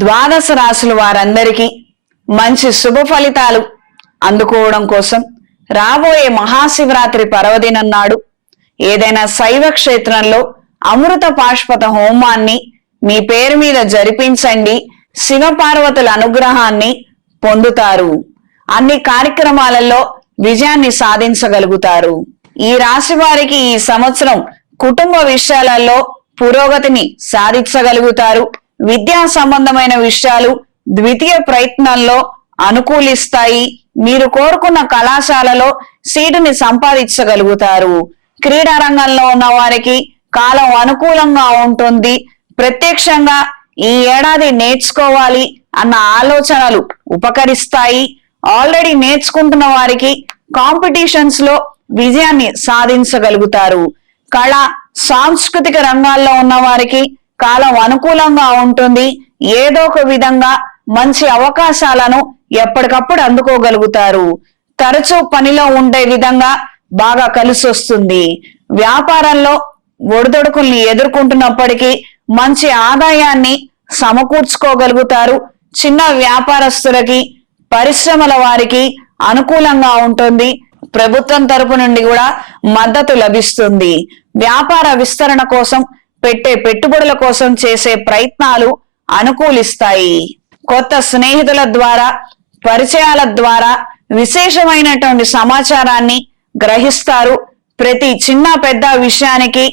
ద్వాదశ రాశుల వారందరికీ మంచి శుభ ఫలితాలు అందుకోవడం కోసం రాబోయే మహాశివరాత్రి పర్వదినం నాడు ఏదైనా శైవ క్షేత్రంలో అమృత పాశుపత హోమాన్ని మీ పేరు మీద జరిపించండి. శివపార్వతుల అనుగ్రహాన్ని పొందుతారు. అన్ని కార్యక్రమాలలో విజయాన్ని సాధించగలుగుతారు. ఈ రాశి వారికి ఈ సంవత్సరం కుటుంబ విషయాలలో పురోగతిని సాధించగలుగుతారు. విద్యా సంబంధమైన విషయాలు ద్వితీయ ప్రయత్నంలో అనుకూలిస్తాయి. మీరు కోరుకున్న కళాశాలలో సీటుని సంపాదించగలుగుతారు. క్రీడా రంగంలో ఉన్న వారికి కాలం అనుకూలంగా ఉంటుంది. ప్రత్యక్షంగా ఈ ఏడాది నేర్చుకోవాలి అన్న ఆలోచనలు ఉపకరిస్తాయి. ఆల్రెడీ నేర్చుకుంటున్న వారికి కాంపిటీషన్స్ లో విజయాన్ని సాధించగలుగుతారు. కళ సాంస్కృతిక రంగాల్లో ఉన్న వారికి కాలం అనుకూలంగా ఉంటుంది. ఏదో ఒక విధంగా మంచి అవకాశాలను ఎప్పటికప్పుడు అందుకోగలుగుతారు. తరచూ పనిలో ఉండే విధంగా బాగా కలిసి వస్తుంది. వ్యాపారంలో ఒడిదొడుకుల్ని ఎదుర్కొంటున్నప్పటికీ మంచి ఆదాయాన్ని సమకూర్చుకోగలుగుతారు. చిన్న వ్యాపారస్తులకి పరిశ్రమల వారికి అనుకూలంగా ఉంటుంది. ప్రభుత్వం తరపు నుండి కూడా మద్దతు లభిస్తుంది. వ్యాపార విస్తరణ కోసం పెట్టే పెట్టుబడుల కోసం చేసే ప్రయత్నాలు అనుకూలిస్తాయి. కొత్త స్నేహితుల ద్వారా పరిచయాల ద్వారా విశేషమైనటువంటి సమాచారాన్ని గ్రహిస్తారు. ప్రతి చిన్న పెద్ద విషయానికి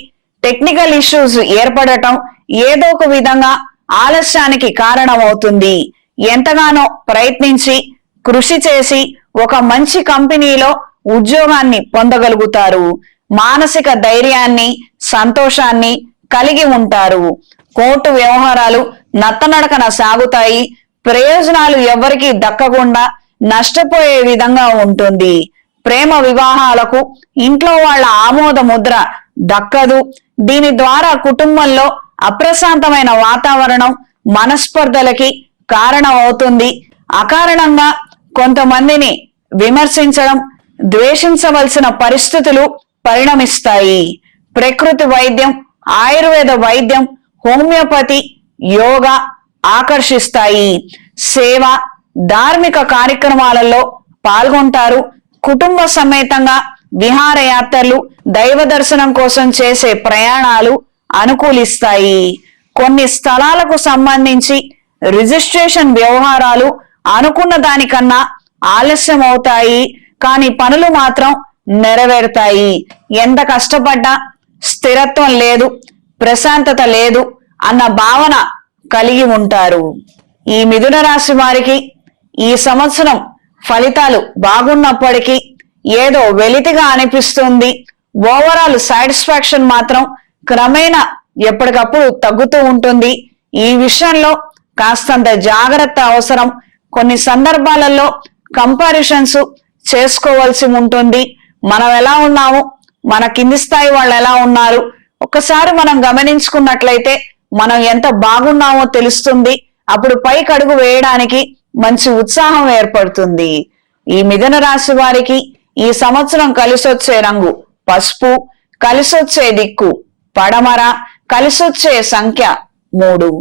టెక్నికల్ ఇష్యూస్ ఏర్పడటం ఏదో ఒక విధంగా ఆలస్యానికి కారణమవుతుంది. ఎంతగానో ప్రయత్నించి కృషి చేసి ఒక మంచి కంపెనీలో ఉద్యోగాన్ని పొందగలుగుతారు. మానసిక ధైర్యాన్ని సంతోషాన్ని కలిగి ఉంటారు. కోర్టు వ్యవహారాలు నత్తనడకన సాగుతాయి. ప్రయోజనాలు ఎవరికి దక్కకుండా నష్టపోయే విధంగా ఉంటుంది. ప్రేమ వివాహాలకు ఇంట్లో వాళ్ళ ఆమోద ముద్ర దక్కదు. దీని ద్వారా కుటుంబంలో అప్రశాంతమైన వాతావరణం మనస్పర్ధలకి కారణం అవుతుంది. అకారణంగా కొంతమందిని విమర్శించడం, ద్వేషించవలసిన పరిస్థితులు పరిణమిస్తాయి. ప్రకృతి వైద్యం, ఆయుర్వేద వైద్యం, హోమియోపతి, యోగా ఆకర్షిస్తాయి. సేవ, ధార్మిక కార్యక్రమాలలో పాల్గొంటారు. కుటుంబ సమేతంగా విహారయాత్రలు, దైవ దర్శనం కోసం చేసే ప్రయాణాలు అనుకూలిస్తాయి. కొన్ని స్థలాలకు సంబంధించి రిజిస్ట్రేషన్ వ్యవహారాలు అనుకున్న దానికన్నా ఆలస్యం అవుతాయి. కానీ పనులు మాత్రం నెరవేరుతాయి. ఎంత కష్టపడ్డా స్థిరత్వం లేదు, ప్రశాంతత లేదు అన్న భావన కలిగి ఉంటారు. ఈ మిథున రాశి వారికి ఈ సంవత్సరం ఫలితాలు బాగున్నప్పటికీ ఏదో వెలితిగా అనిపిస్తుంది. ఓవరాల్ సాటిస్ఫాక్షన్ మాత్రం క్రమేణా ఎప్పటికప్పుడు తగ్గుతూ ఉంటుంది. ఈ విషయంలో కాస్తంత జాగ్రత్త అవసరం. కొన్ని సందర్భాలలో కంపారిజన్స్ చేసుకోవాల్సి ఉంటుంది. మనం ఎలా ఉన్నాము, మన కింది స్థాయి వాళ్ళు ఎలా ఉన్నారు, ఒక్కసారి మనం గమనించుకున్నట్లయితే మనం ఎంత బాగున్నామో తెలుస్తుంది. అప్పుడు పైకి అడుగు వేయడానికి మంచి ఉత్సాహం ఏర్పడుతుంది. ఈ మిథున రాశి వారికి ఈ సంవత్సరం కలిసొచ్చే రంగు పసుపు, కలిసొచ్చే దిక్కు పడమర, కలిసొచ్చే సంఖ్య 3.